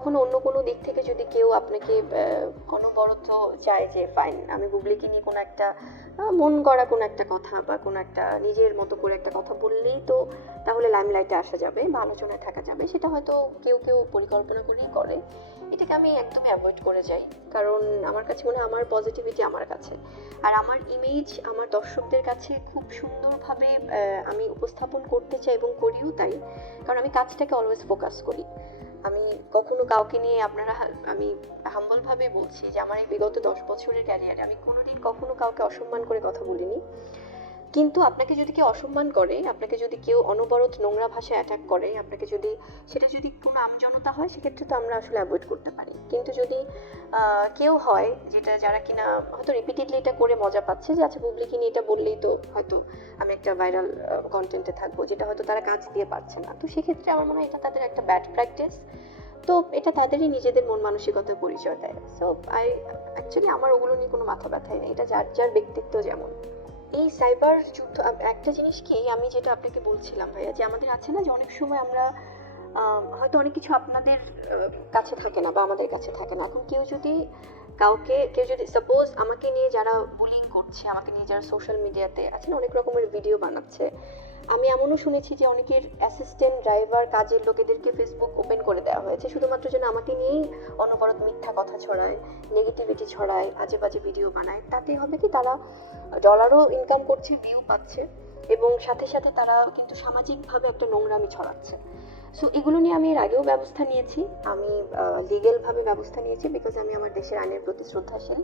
কখনো অন্য কোনো দিক থেকে যদি কেউ আপনাকে অনবরত চায় যে ফাইন আমি বুবলিকে নিয়ে কোনো একটা মন গড়া কোনো একটা কথা বা কোনো একটা নিজের মতো করে একটা কথা বললেই তো তাহলে লাইমলাইটে আসা যাবে বা আলোচনায় থাকা যাবে। সেটা হয়তো কেউ কেউ পরিকল্পনা করেই করে। এটাকে আমি একদমই অ্যাভয়েড করে যাই। কারণ আমার কাছে মনে হয় আমার পজিটিভিটি আমার কাছে। আর আমার ইমেজ আমার দর্শকদের কাছে খুব সুন্দরভাবে আমি উপস্থাপন করতে চাই এবং করিও তাই। কারণ আমি কাজটাকে অলওয়েজ ফোকাস করি। আমি কখনো কাউকে নিয়ে আপনারা আমি হাম্বলভাবে বলছি যে আমার এই বিগত দশ বছরের ক্যারিয়ারে আমি কোনোদিন কখনো কাউকে অসম্মান করে কথা বলিনি। কিন্তু আপনাকে যদি কেউ অসম্মান করে, আপনাকে যদি কেউ অনবরত নোংরা ভাষায় অ্যাটাক করে, আপনাকে যদি, সেটা যদি কোনো আমজনতা হয়, সেক্ষেত্রে তো আমরা আসলে অ্যাভয়েড করতে পারি। কিন্তু যদি কেউ হয় যেটা যারা কিনা হয়তো রিপিটেডলি এটা করে মজা পাচ্ছে যে আচ্ছা বুবলিকে নিয়ে এটা বললেই তো হয়তো আমি একটা ভাইরাল কন্টেন্টে থাকব, যেটা হয়তো তারা কাজ দিয়ে পারছে না। তো সেক্ষেত্রে আমার মনে হয় এটা তাদের একটা ব্যাড প্র্যাকটিস তো এটা তাদেরই নিজেদের মন মানসিকতার পরিচয় দেয়। সো আই অ্যাকচুয়ালি আমার ওগুলো নিয়ে কোনো মাথা ব্যথাই নেই। এটা যার যার ব্যক্তিত্ব যেমন। এই সাইবার যুদ্ধ একটা জিনিস কি আমি যেটা আপনাকে বলছিলাম ভাইয়া যে আমাদের আছে না যে অনেক সময় আমরা আম, হয়তো অনেক কিছু আপনাদের কাছে থাকে না বা আমাদের কাছে থাকে না। এখন কেউ যদি কাউকে, কেউ যদি সাপোজ আমাকে নিয়ে যারা বুলিং করছে, আমাকে নিয়ে যারা সোশ্যাল মিডিয়াতে আছে না অনেক রকমের ভিডিও বানাচ্ছে। আমি এমনও শুনেছি যে অনেকের অ্যাসিস্ট্যান্ট ড্রাইভার কাজের লোকেদেরকে ফেসবুক ওপেন করে দেওয়া হয়েছে। শুধুমাত্র যেন আমাকে নিয়েই অনবরত মিথ্যা কথা ছড়ায় নেগেটিভিটি ছড়ায় আজে বাজে ভিডিও বানায়। তাতে হবে কি, তারা ডলারও ইনকাম করছে ভিউ পাচ্ছে এবং সাথে সাথে তারা কিন্তু সামাজিকভাবে একটা নোংরামি ছড়াচ্ছে। সো এগুলো নিয়ে আমি এর আগেও ব্যবস্থা নিয়েছি। আমি লিগেলভাবে ব্যবস্থা নিয়েছি বিকজ আমি আমার দেশের আইনের প্রতি শ্রদ্ধাশীল।